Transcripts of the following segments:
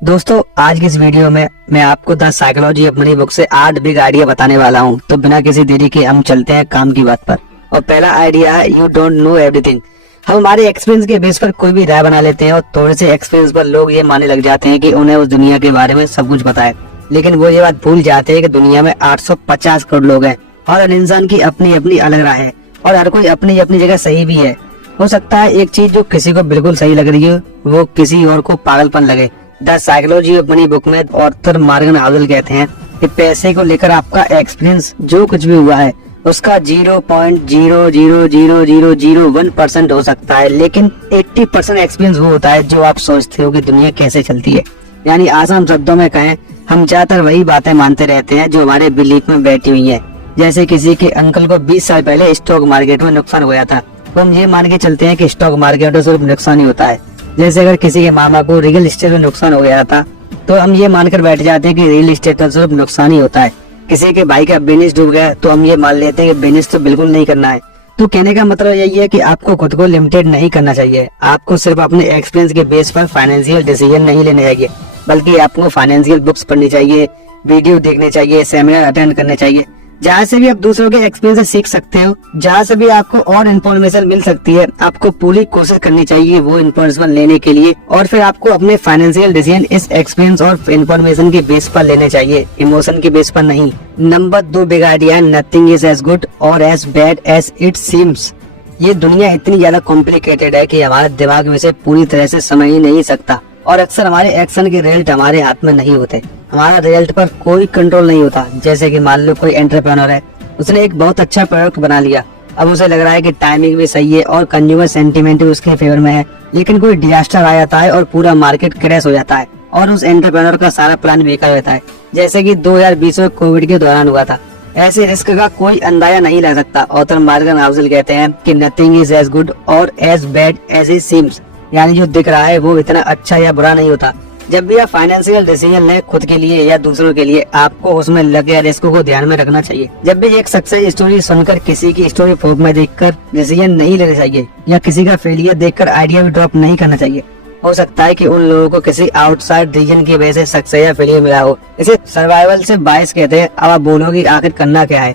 दोस्तों आज की इस वीडियो में मैं आपको the psychology of money book से 8 बिग आइडिया बताने वाला हूं। तो बिना किसी देरी के हम चलते हैं काम की बात पर। और पहला आइडिया है यू डोंट नो एवरीथिंग। हम हमारे एक्सपीरियंस के बेस पर कोई भी राय बना लेते हैं और थोड़े से एक्सपीरियंस पर लोग ये मानने लग जाते हैं कि उन्हें उस दुनिया के बारे में सब कुछ पता है। लेकिन वो ये बात भूल जाते हैं कि दुनिया में 850 करोड़ लोग हैं और हर इंसान की अपनी अपनी अलग राय है और हर कोई अपनी अपनी जगह सही भी है। हो सकता है एक चीज जो किसी को बिल्कुल सही लग रही है वो किसी और को पागलपन लगे। The psychology of money book में ऑथर मॉर्गन हाउसेल कहते हैं कि पैसे को लेकर आपका एक्सपीरियंस जो कुछ भी हुआ है उसका 0.0000001% हो सकता है, लेकिन 80% एक्सपीरियंस वो होता है जो आप सोचते हो कि दुनिया कैसे चलती है। यानी आसान शब्दों में कहें, हम ज्यादातर वही बातें मानते रहते हैं जो हमारे बिलीफ में बैठी हुई है। जैसे किसी के अंकल को 20 साल पहले स्टॉक मार्केट में नुकसान हुआ था तो हम ये मान के चलते हैं कि स्टॉक मार्केट में सिर्फ नुकसान ही होता है। जैसे अगर किसी के मामा को रियल एस्टेट में नुकसान हो गया था तो हम ये मानकर बैठ जाते हैं कि रियल एस्टेट का सिर्फ नुकसान ही होता है। किसी के भाई का बिजनेस डूब गया तो हम ये मान लेते हैं कि बिजनेस तो बिल्कुल नहीं करना है। तो कहने का मतलब यही है कि आपको खुद को लिमिटेड नहीं करना चाहिए। आपको सिर्फ अपने एक्सपीरियंस के बेस पर फाइनेंशियल डिसीजन नहीं लेने चाहिए, बल्कि आपको फाइनेंशियल बुक्स पढ़नी चाहिए, वीडियो देखने चाहिए, सेमिनार अटेंड करने चाहिए। जहाँ से भी आप दूसरों के एक्सपीरियंस से सीख सकते हो, जहाँ से भी आपको और इन्फॉर्मेशन मिल सकती है, आपको पूरी कोशिश करनी चाहिए वो इन्फॉर्मेशन लेने के लिए। और फिर आपको अपने फाइनेंशियल डिसीजन इस एक्सपीरियंस और इन्फॉर्मेशन के बेस पर लेने चाहिए, इमोशन के बेस पर नहीं। नंबर 2 बिग आइडिया है नथिंग इज एज गुड और as bad as it seems. ये दुनिया इतनी ज्यादा कॉम्प्लिकेटेड है कि हमारा दिमाग में से पूरी तरह से समझ ही नहीं सकता और अक्सर हमारे एक्शन के रिजल्ट हमारे हाथ में नहीं होते। हमारा रिजल्ट पर कोई कंट्रोल नहीं होता। जैसे कि मान लो कोई एंटरप्रेन्योर है, उसने एक बहुत अच्छा प्रोडक्ट बना लिया, अब उसे लग रहा है कि टाइमिंग भी सही है और कंज्यूमर सेंटीमेंट भी उसके फेवर में है, लेकिन कोई डिजास्टर आ जाता है और पूरा मार्केट क्रैश हो जाता है और उस एंटरप्रेन्योर का सारा प्लान बेकार होता है। जैसे कि 2020 में कोविड के दौरान हुआ था। ऐसे रिस्क का कोई अंदाजा नहीं लग सकता। ऑथर मॉर्गन हाउसेल कहते हैं कि नथिंग इज एज गुड और as bad as it seems. यानी जो दिख रहा है वो इतना अच्छा या बुरा नहीं होता। जब भी आप फाइनेंशियल डिसीजन लें खुद के लिए या दूसरों के लिए, आपको उसमें लगे रिस्कों को ध्यान में रखना चाहिए। जब भी एक सक्सेस स्टोरी सुनकर किसी की स्टोरी फोक में देखकर डिसीजन नहीं लेना चाहिए या किसी का फेलियर देखकर आइडिया भी ड्रॉप नहीं करना चाहिए। हो सकता है कि उन लोगों को किसी आउटसाइड रीजन की वजह से सक्सेस या फेलियर मिला हो। इसे सर्वाइवल से बायस कहते हैं। अब आप बोलोगे आखिर करना क्या है,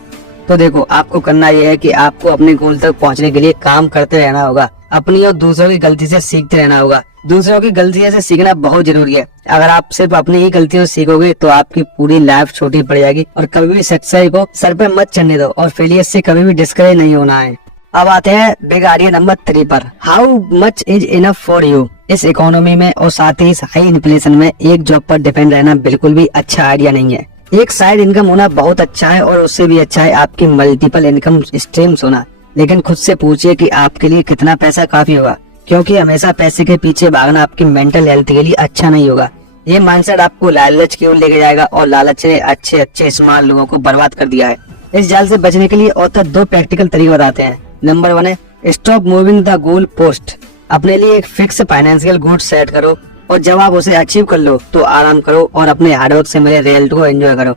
तो देखो आपको करना यह है कि आपको अपने गोल तक पहुंचने के लिए काम करते रहना होगा, अपनी और दूसरों की गलती से सीखते रहना होगा। दूसरों की गलतियों से सीखना बहुत जरूरी है। अगर आप सिर्फ अपनी ही गलतियों से सीखोगे तो आपकी पूरी लाइफ छोटी पड़ जाएगी। और कभी भी सक्सेस को सर पे मत चढ़ने दो और फेलियर से कभी भी डिस्करेज नहीं होना है। अब आते हैं बिग आइडिया नंबर 3 पर। How much is enough for you. इस इकोनॉमी में और साथ ही इस हाई इन्फ्लेशन में एक जॉब पर डिपेंड रहना बिल्कुल भी अच्छा आइडिया नहीं है। एक साइड इनकम होना बहुत अच्छा है और उससे भी अच्छा है आपकी मल्टीपल इनकम स्ट्रीम्स होना। लेकिन खुद से पूछिए कि आपके लिए कितना पैसा काफी होगा, क्योंकि हमेशा पैसे के पीछे भागना आपकी मेंटल हेल्थ के लिए अच्छा नहीं होगा। ये माइंडसेट आपको लालच की ओर लेके जाएगा और लालच ने अच्छे अच्छे स्मार्ट लोगों को बर्बाद कर दिया है। इस जाल से बचने के लिए ऑथर 2 प्रैक्टिकल तरीके बताते हैं। नंबर 1 है stop moving the goal post. अपने लिए एक फिक्स फाइनेंशियल गोल सेट करो और जब आप उसे अचीव कर लो तो आराम करो और अपने हार्डवर्क से मिले रिजल्ट को एंजॉय करो।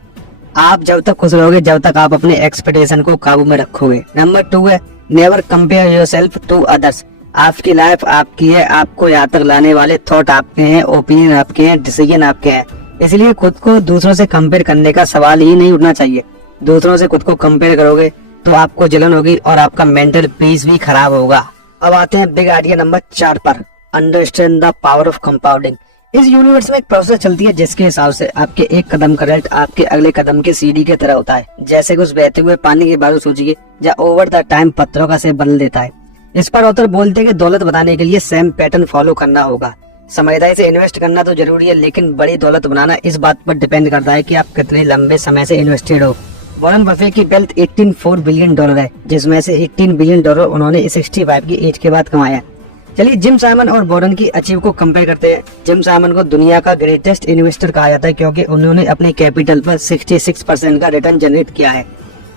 आप जब तक खुश रहोगे जब तक आप अपने एक्सपेक्टेशन को काबू में रखोगे। नंबर 2 है never compare yourself to others. आपकी लाइफ आपकी है, आपको यहाँ तक लाने वाले थॉट आपके हैं, ओपिनियन आपके हैं, डिसीजन आपके हैं। इसलिए खुद को दूसरों से कंपेयर करने का सवाल ही नहीं उठना चाहिए। दूसरों से खुद को कंपेयर करोगे तो आपको जलन होगी और आपका मेंटल पीस भी खराब होगा। अब आते हैं बिग आइडिया नंबर 4 पर। Understand the power of compounding. इस यूनिवर्स में एक प्रोसेस चलती है जिसके हिसाब से आपके एक कदम का रिजल्ट आपके अगले कदम की सीढ़ी की तरह होता है। जैसे कुछ बहते हुए पानी के बारे सोचिए या ओवर द टाइम पत्थरों का शेप बदल देता है। इस पर ऑथर बोलते हैं कि दौलत बनाने के लिए सेम पैटर्न फॉलो करना होगा। समझदारी से इन्वेस्ट करना तो जरूरी है, लेकिन बड़ी दौलत बनाना इस बात पर डिपेंड करता है कि आप कितने लंबे समय से इन्वेस्टेड हो। वॉरेन बफे की वेल्थ $18.4 बिलियन है, जिसमें से $18 बिलियन उन्होंने 65 की एज के बाद कमाया। चलिए जिम साइमन और वॉरेन की अचीव को कंपेयर करते हैं। जिम साइमन को दुनिया का ग्रेटेस्ट इन्वेस्टर कहा जाता है क्योंकि उन्होंने अपने कैपिटल पर 66% का रिटर्न जनरेट किया है।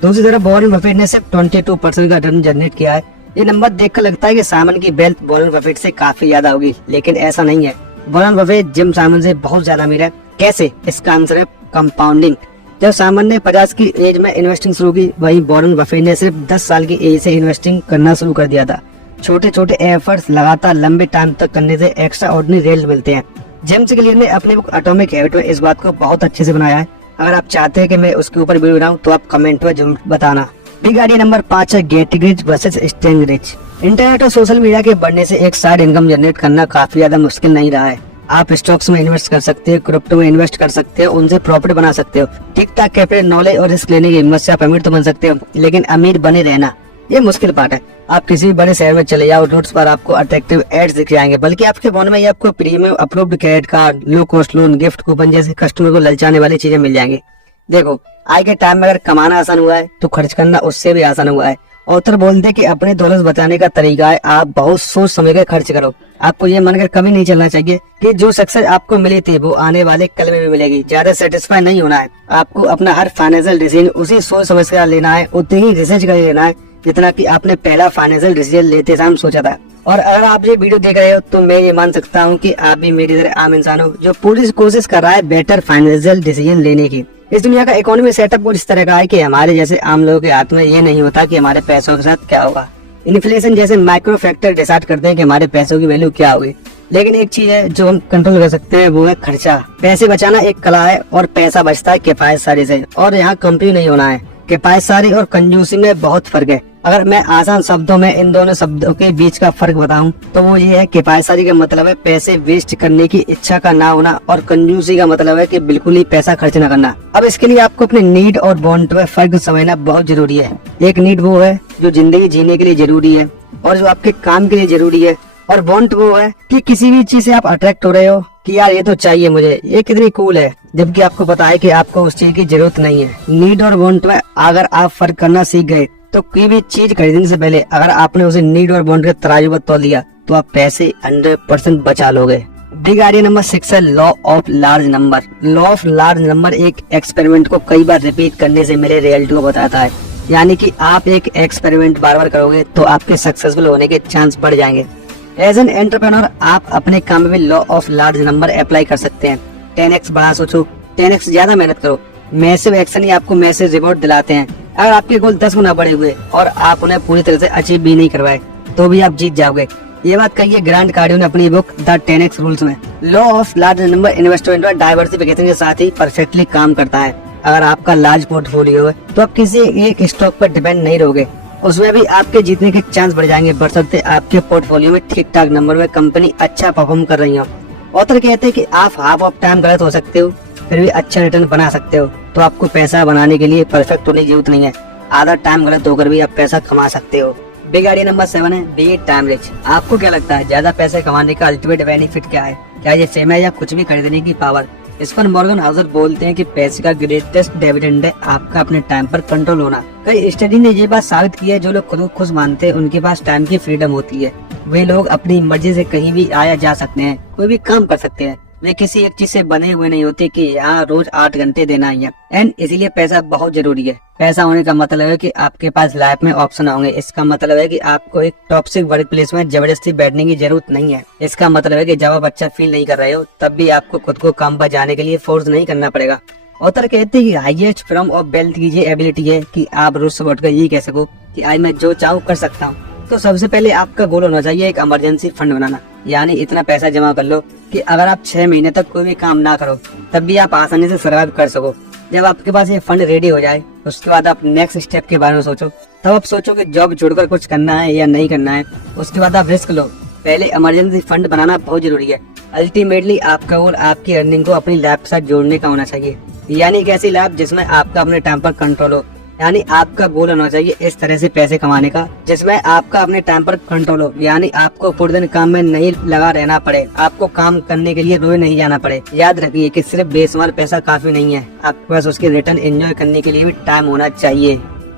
दूसरी तरफ वॉरेन बफेट ने सिर्फ 22% का रिटर्न जनरेट किया है। ये नंबर देखकर लगता है कि साइमन की वेल्थ वॉरेन बफेट से काफी ज्यादा होगी, लेकिन ऐसा नहीं है। वॉरेन बफेट जिम साइमन से बहुत ज्यादा अमीर है। कैसे? इसका आंसर है कंपाउंडिंग। जब साइमन ने 50 की एज में इन्वेस्टिंग शुरू की, वहीं वॉरेन बफेट ने सिर्फ 10 साल की एज से इन्वेस्टिंग करना शुरू कर दिया था। छोटे छोटे एफर्ट्स लगातार लंबे टाइम तक करने से एक्स्ट्रा ऑर्डिनरी रिजल्ट मिलते हैं। जेम्स क्लियर ने अपनी बुक एटॉमिक हैबिट में इस बात को बहुत अच्छे से बनाया है। अगर आप चाहते हैं कि मैं उसके ऊपर वीडियो बनाऊं तो आप कमेंट में जरूर बताना। बिग आइडिया नंबर 5 है getting rich versus staying rich. Internet और सोशल मीडिया के बढ़ने से एक साइड इनकम जनरेट करना काफी ज्यादा मुश्किल नहीं रहा है। आप स्टॉक्स में इन्वेस्ट कर सकते हो, क्रिप्टो में इन्वेस्ट कर सकते हो, उनसे प्रॉफिट बना सकते हो। ठीक ठाक कैपिटल, नॉलेज और रिस्क लेने की हिम्मत से आप अमीर तो बन सकते हो, लेकिन अमीर बने रहना ये मुश्किल पार्ट है। आप किसी भी बड़े शहर में चले जाओ, रोड्स पर आपको अट्रैक्टिव एड्स दिख जाएंगे, बल्कि आपके फोन में ही आपको premium approved credit card, low cost loan, gift coupon जैसे कस्टमर को ललचाने वाली चीजें मिल जाएंगी। देखो, आज के टाइम में अगर कमाना आसान हुआ है तो खर्च करना उससे भी आसान हुआ है। ऑथर बोलते हैं कि अपने दौलत बचाने का तरीका है आप बहुत सोच समझ कर खर्च करो। आपको ये मानकर कभी नहीं चलना चाहिए कि जो सक्सेस आपको मिली थी वो आने वाले कल में भी मिलेगी। ज्यादा सेटिस्फाई नहीं होना है। आपको अपना हर फाइनेंशियल डिसीजन उसी सोच समझ कर लेना है, उतनी ही रिसर्च कर लेना है जितना कि आपने पहला फाइनेंशियल डिसीजन लेते समय सोचा था। और अगर आप ये वीडियो देख रहे हो तो मैं ये मान सकता हूँ कि आप भी मेरी तरह आम इंसान हो जो पूरी कोशिश कर रहा है बेटर फाइनेंशियल डिसीजन लेने की। इस दुनिया का इकोनॉमी सेटअप कुछ इस तरह का है कि हमारे जैसे आम लोगों के हाथ में ये नहीं होता कि हमारे पैसों के साथ क्या होगा। इन्फ्लेशन जैसे माइक्रो फैक्टर डिसाइड करते हैं कि हमारे पैसों की वैल्यू क्या होगी, लेकिन एक चीज है जो हम कंट्रोल कर सकते हैं, वो है खर्चा। पैसे बचाना एक कला है और पैसा बचता है किफायतसारी से। और यहाँ कंपनी नहीं होना है। किफायतसारी और कंजूसी में बहुत फर्क है। अगर मैं आसान शब्दों में इन दोनों शब्दों के बीच का फर्क बताऊं तो वो ये है, किफायतसारी का मतलब है पैसे वेस्ट करने की इच्छा का ना होना, और कंजूसी का मतलब है कि बिल्कुल ही पैसा खर्च न करना। अब इसके लिए आपको अपने नीड और वांट में फर्क समझना बहुत जरूरी है। एक नीड वो है जो जिंदगी जीने के लिए जरूरी है और जो आपके काम के लिए जरूरी है, और वांट वो है कि किसी भी चीज से आप अट्रैक्ट हो रहे हो कि यार ये तो चाहिए मुझे, ये कितनी कूल है, जबकि आपको पता है कि आपको उस चीज की जरूरत नहीं है। नीड और वांट में अगर आप फर्क करना सीख गए तो कोई भी चीज खरीदने से पहले अगर आपने उसे नीड और वांट के तराजू पर तोल दिया तो आप पैसे 100% बचा लोगे। बिग आइडिया नंबर 6 है law of large number. Law of large number एक एक्सपेरिमेंट को कई बार रिपीट करने से मिले रिजल्ट को बताता है। यानी कि आप एक एक्सपेरिमेंट बार बार करोगे तो आपके सक्सेसफुल होने के चांस बढ़ जाएंगे। एज एन एंटरप्रेन्योर आप अपने काम में law of large number apply कर सकते हैं। 10x बड़ा सोचो, 10x ज्यादा मेहनत करो। मैसिव एक्शन ही आपको मैसिव रिवॉर्ड दिलाते हैं। अगर आपके गोल 10 गुना बड़े हुए और आप उन्हें पूरी तरह से अचीव भी नहीं करवाए तो भी आप जीत जाओगे। ये बात कही है ग्रांट कार्डियो ने अपनी बुक द 10x रूल्स में। Law of large number investment और डाइवर्सिफिकेशन के साथ ही परफेक्टली काम करता है। अगर आपका लार्ज पोर्टफोलियो है तो आप किसी एक स्टॉक पर डिपेंड नहीं रहोगे, उसमें भी आपके जीतने के चांस बढ़ जाएंगे, बशर्ते आपके पोर्टफोलियो में ठीक ठाक नंबर में कंपनी अच्छा परफॉर्म कर रही हो। ऑथर कहते हैं कि आप हाफ ऑफ टाइम गलत हो सकते हो फिर भी अच्छा रिटर्न बना सकते हो। तो आपको पैसा बनाने के लिए परफेक्ट होने की जरूरत नहीं है। आधा टाइम गलत होकर भी आप पैसा कमा सकते हो। बिग आइडिया नंबर 7 है बी टाइम रिच। आपको क्या लगता है ज्यादा पैसे कमाने का अल्टीमेट बेनिफिट क्या है? क्या ये फेम है या कुछ भी खरीदने की पावर? इस पर मॉर्गन हाउसर बोलते हैं कि पैसे का ग्रेटेस्ट डिविडेंड है आपका अपने टाइम पर कंट्रोल होना। कई स्टडी ने ये बात साबित की है, जो लोग खुद को खुश मानते हैं उनके पास टाइम की फ्रीडम होती है। वे लोग अपनी मर्जी से कहीं भी आया जा सकते हैं, कोई भी काम कर सकते हैं। वे किसी एक चीज से बने हुए नहीं होते कि यहाँ रोज 8 घंटे देना है। एंड इसीलिए पैसा बहुत जरूरी है। पैसा होने का मतलब है कि आपके पास लाइफ में ऑप्शन होंगे। इसका मतलब है कि आपको एक टॉक्सिक वर्क प्लेस में जबरदस्ती बैठने की जरूरत नहीं है। इसका मतलब है कि जब आप अच्छा फील नहीं कर रहे हो तब भी आपको खुद को काम पर जाने के लिए फोर्स नहीं करना पड़ेगा। ऑथर कहते हैं कि हाईएस्ट फॉर्म ऑफ वेल्थ की ये एबिलिटी है कि आप रोज सुबह उठकर ये कह सको कि आज मैं जो चाहूँ कर सकता हूँ। तो सबसे पहले आपका गोल होना चाहिए एक इमरजेंसी फंड बनाना, यानी इतना पैसा जमा कर लो कि अगर आप 6 महीने तक कोई भी काम ना करो तब भी आप आसानी से सर्वाइव कर सको। जब आपके पास ये फंड रेडी हो जाए उसके बाद आप नेक्स्ट स्टेप के बारे में सोचो। तब आप सोचो कि जॉब छोड़कर कुछ करना है या नहीं करना है। उसके बाद आप रिस्क लो। पहले इमरजेंसी फंड बनाना बहुत जरूरी है। अल्टीमेटली आपका गोल आपकी अर्निंग को अपनी लाइफ के साथ जोड़ने का होना चाहिए, यानी एक ऐसी लाइफ जिसमें आपका अपने टाइम पर कंट्रोल हो। यानी आपका गोल होना चाहिए इस तरह से पैसे कमाने का जिसमें आपका अपने टाइम पर कंट्रोल हो, यानी आपको पूरे दिन काम में नहीं लगा रहना पड़े, आपको काम करने के लिए रोज नहीं जाना पड़े। याद रखिए कि सिर्फ बेशुमार पैसा काफी नहीं है, आपके पास उसके रिटर्न एंजॉय करने के लिए भी टाइम होना चाहिए।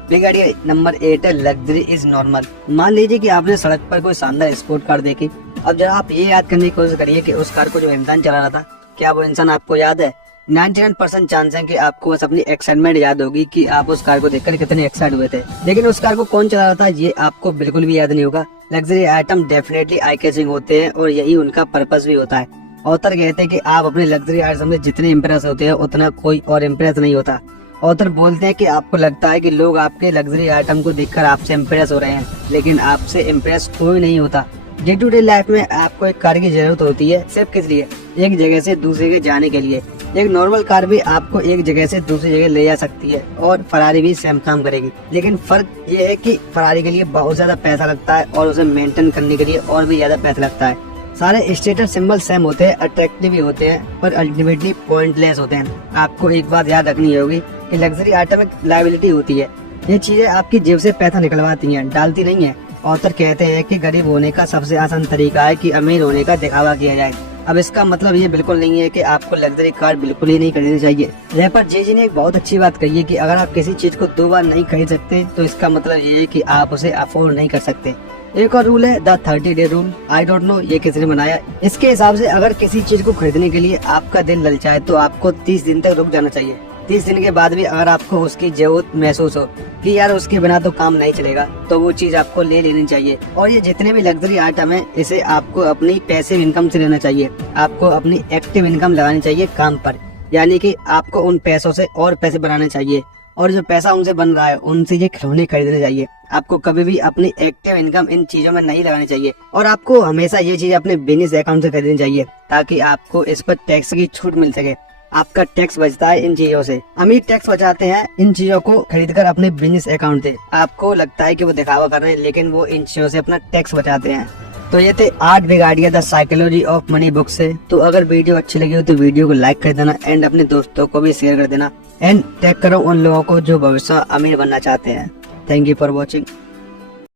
बिग आइडिया नंबर 8 है लग्जरी इज नॉर्मल। मान लीजिए कि आपने सड़क पर कोई शानदार स्पोर्ट कार देखी। अब जरा आप ये याद करने की कोशिश करिए कि उस कार को जो इंसान चला रहा था, क्या वो इंसान आपको याद है? 99% चांस है कि आपको बस अपनी एक्साइटमेंट याद होगी कि आप उस कार को देखकर कितने एक्साइट हुए थे, लेकिन उस कार को कौन चला रहा था ये आपको बिल्कुल भी याद नहीं होगा। Luxury item definitely eye catching होते हैं और यही उनका पर्पस भी होता है। ऑथर कहते हैं कि आप अपने लग्जरी आइटम से जितने इम्प्रेस होते हैं उतना कोई और इम्प्रेस नहीं होता। ऑथर बोलते हैं कि आपको लगता है कि लोग आपके लग्जरी आइटम को देखकर आपसे इम्प्रेस हो रहे हैं, लेकिन आपसे इम्प्रेस कोई नहीं होता। डे टू डे लाइफ में आपको एक कार की जरूरत होती है, सिर्फ किस लिए? एक जगह से दूसरी जगह जाने के लिए। एक नॉर्मल कार भी आपको एक जगह से दूसरी जगह ले जा सकती है और फरारी भी सेम काम करेगी, लेकिन फर्क ये है कि फरारी के लिए बहुत ज्यादा पैसा लगता है और उसे मेंटेन करने के लिए और भी ज्यादा पैसा लगता है। सारे स्टेटस सिंबल सेम होते हैं, अट्रैक्टिव भी होते हैं, पर अल्टीमेटली पॉइंटलेस होते हैं। आपको एक बात याद रखनी होगी कि लग्जरी आइटम एक लायबिलिटी होती है। ये चीजें आपकी जेब से पैसा निकलवाती हैं, डालती नहीं है। ऑथर कहते हैं कि गरीब होने का सबसे आसान तरीका है कि अमीर होने का दिखावा किया जाए। अब इसका मतलब ये बिल्कुल नहीं है कि आपको लग्जरी कार बिल्कुल ही नहीं खरीदनी चाहिए। रैपर जे-जी ने एक बहुत अच्छी बात कही है कि अगर आप किसी चीज को 2 बार नहीं खरीद सकते तो इसका मतलब ये है कि आप उसे अफोर्ड नहीं कर सकते। एक और रूल है the 30 day rule. I don't know ये किसने बनाया। इसके हिसाब से अगर किसी चीज को खरीदने के लिए आपका दिल ललचाए तो आपको 30 दिन तक रुक जाना चाहिए। 30 दिन के बाद भी अगर आपको उसकी जरूरत महसूस हो कि यार उसके बिना तो काम नहीं चलेगा, तो वो चीज आपको ले लेनी चाहिए। और ये जितने भी लग्जरी आइटम है, इसे आपको अपनी पैसिव इनकम से लेना चाहिए। आपको अपनी एक्टिव इनकम लगानी चाहिए काम पर, यानी कि आपको उन पैसों से और पैसे बनाने चाहिए और जो पैसा उनसे बन रहा है उनसे ये खिलौने खरीदने चाहिए। आपको कभी भी अपनी एक्टिव इनकम इन चीजों में नहीं लगानी चाहिए और आपको हमेशा ये चीज अपने बिजनेस अकाउंट से खरीदनी चाहिए ताकि आपको इस पर टैक्स की छूट मिल सके। आपका टैक्स बचता है इन चीजों से। अमीर टैक्स बचाते हैं इन चीजों को खरीदकर अपने बिजनेस अकाउंट से। आपको लगता है कि वो दिखावा कर रहे हैं, लेकिन वो इन चीजों से अपना टैक्स बचाते हैं। तो ये थे 8 big idea the psychology of money book से। तो अगर वीडियो अच्छी लगी हो तो वीडियो को लाइक कर देना एंड अपने दोस्तों को भी शेयर कर देना एंड टैग करो उन लोगों को जो भविष्य में अमीर बनना चाहते हैं। Thank you for watching.